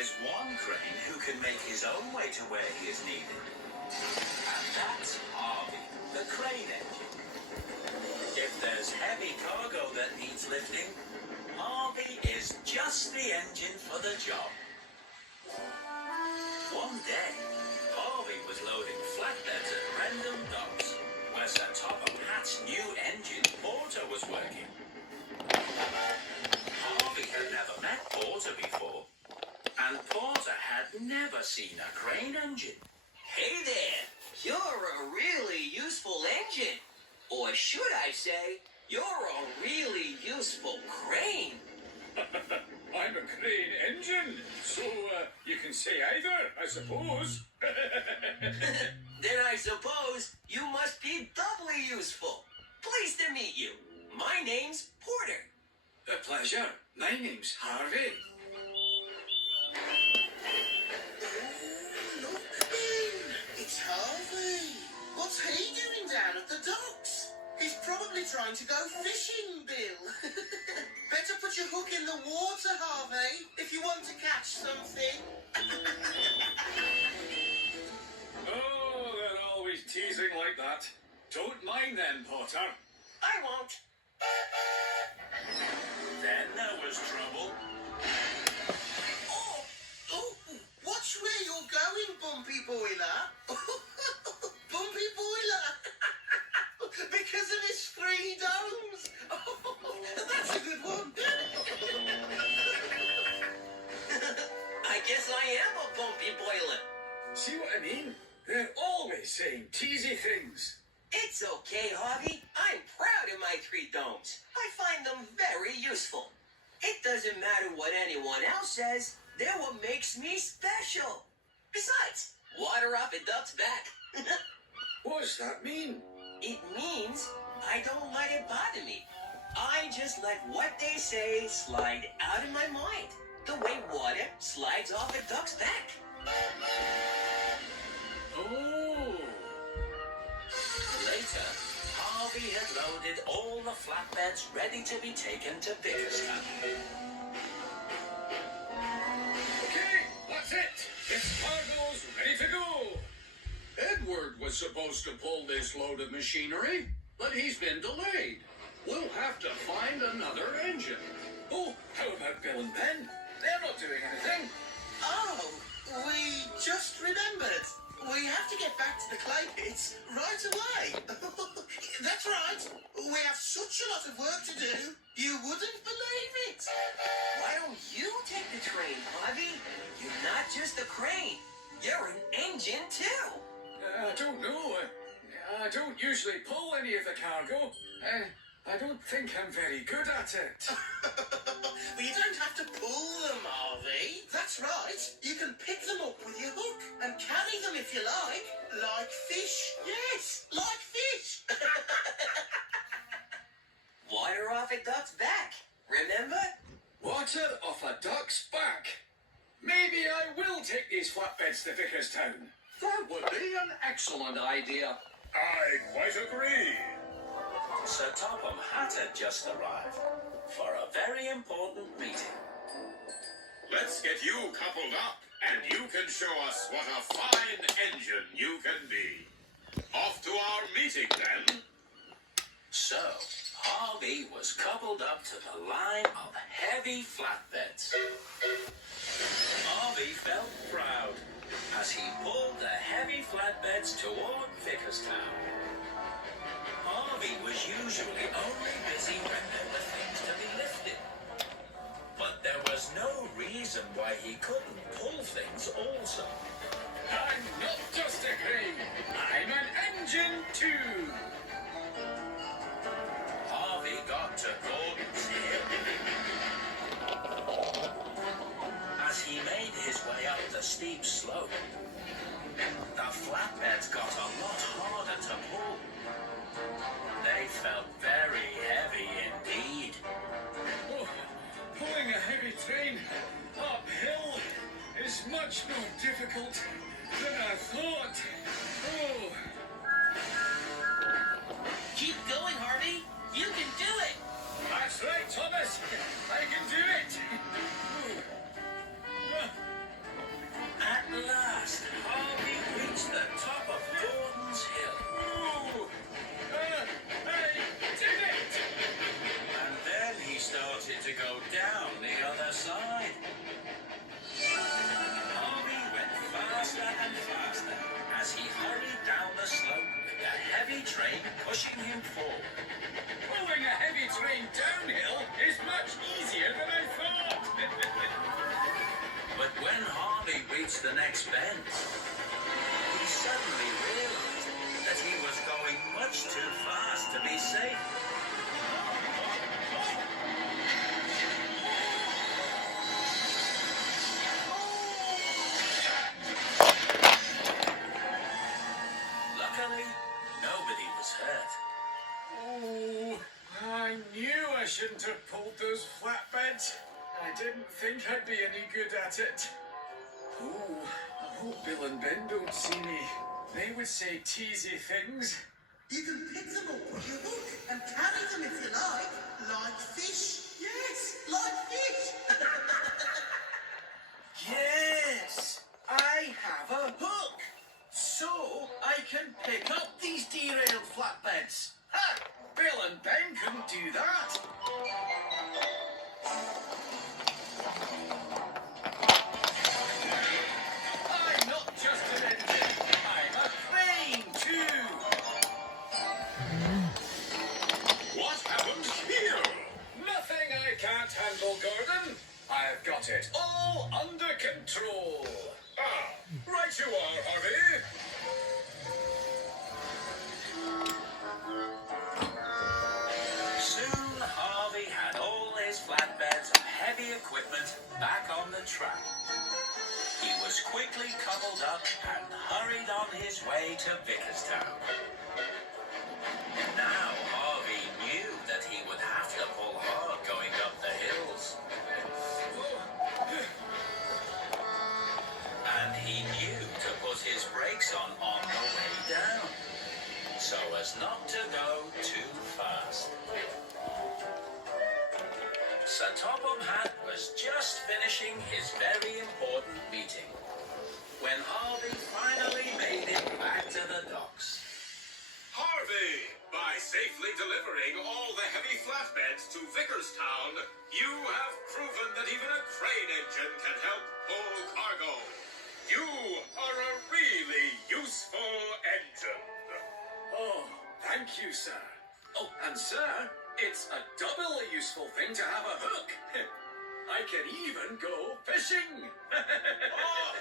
is one crane who can make his own way to where he is needed. And that's Harvey, the crane engine. If there's heavy cargo that needs lifting, Harvey is just the engine for the job. One day, Harvey was loading flatbeds at random docks, where Sir Topham Hatt's new engine, Porter, was working. Harvey had never met Porter before, and Porter had never seen a crane engine. Hey there, you're a really useful engine. Or should I say, you're a really useful crane. I'm a crane engine, so you can say either, I suppose. Then I suppose you must be doubly useful. Pleased to meet you. My name's Porter. A pleasure. My name's Harvey. Oh, look, it's Harvey. What's he doing down at the docks? He's probably trying to go fishing, Bill. Better put your hook in the water, Harvey, if you want to catch something. Oh, they're always teasing like that. Don't mind them, Potter. I won't. Then there was trouble. Oh, watch where you're going, Bumpy Boiler. Bumpy Boiler. Because of his 3 domes. Oh, that's a good one. I guess I am a bumpy boiler. See what I mean? They're always saying teasy things. It's okay, Harvey. I'm proud of my 3 domes. I find them very useful. It doesn't matter what anyone else says. They're what makes me special. Besides, water off a duck's back. What does that mean? It means I don't let it bother me. I just let what they say slide out of my mind, the way water slides off a duck's back. Oh. Later, Harvey had loaded all the flatbeds ready to be taken to Bickerstown. Okay, that's it. This cargo's ready to go. Edward was supposed to pull this load of machinery, but he's been delayed. We'll have to find another engine. Oh, how about Bill and Ben? They're not doing anything. Oh, we just remembered. We have to get back to the clay pits right away. That's right. We have such a lot of work to do. You wouldn't believe it. Why don't you take the train, Harvey? You're not just a crane. You're an engine, too. I don't know. I don't usually pull any of the cargo. I don't think I'm very good at it. But you don't have to pull them, Harvey. That's right. You can pick them up with your hook and carry them if you like. Like fish. Yes, like fish. Water off a duck's back. Remember? Water off a duck's back. Maybe I will take these flatbeds to Vickerstown. That would be an excellent idea. I quite agree. Sir Topham Hatt had just arrived for a very important meeting. Let's get you coupled up, and you can show us what a fine engine you can be. Off to our meeting, then. So, Harvey was coupled up to the line of heavy flatbeds. Harvey felt proud as he pulled the heavy flatbeds toward Vickerstown. Harvey was usually only busy when there were things to be lifted. But there was no reason why he couldn't pull things also. I'm not just a crane. I'm an engine, too. Harvey got to Gordon's Hill. As he made his way up the steep slope, the flatbeds got a lot harder to pull. They felt very heavy indeed. Oh, pulling a heavy train uphill is much more difficult than I thought. Oh. Keep going, Harvey. You can do it. That's right, Thomas. I can do it. pushing him forward. Pulling a heavy train downhill is much easier than I thought. But when Harvey reached the next bend, he suddenly realized that he was going much too fast to be safe. Luckily, nobody was hurt. Oh, I knew I shouldn't have pulled those flatbeds. I didn't think I'd be any good at it. Oh, I hope Bill and Ben don't see me. They would say teasy things. You can pick them up with your hook and carry them if you like. Like fish. Yes, like fish. Yes, I have a hook. So I can pick up these derailed flatbeds. Ha! Bill and Ben couldn't do that. I'm not just an engine, I'm a crane too. What happened here? Nothing I can't handle, Gordon. I've got it all under control. Ah, right you are, Harvey. Soon, Harvey had all his flatbeds and heavy equipment back on the track. He was quickly coupled up and hurried on his way to Vickerstown. Now, Harvey knew that he would have to pull hard going up the hills. And he knew to put his brakes on the way down, so as not to go too fast. Sir Topham Hatt was just finishing his very important meeting when Harvey finally made it back to the docks. Harvey, by safely delivering all the heavy flatbeds to Vickerstown, you have proven that even a crane engine can help pull cargo. You are a really useful engine. Oh, thank you, sir. Oh, and sir, it's a doubly useful thing to have a hook. I can even go fishing. Oh,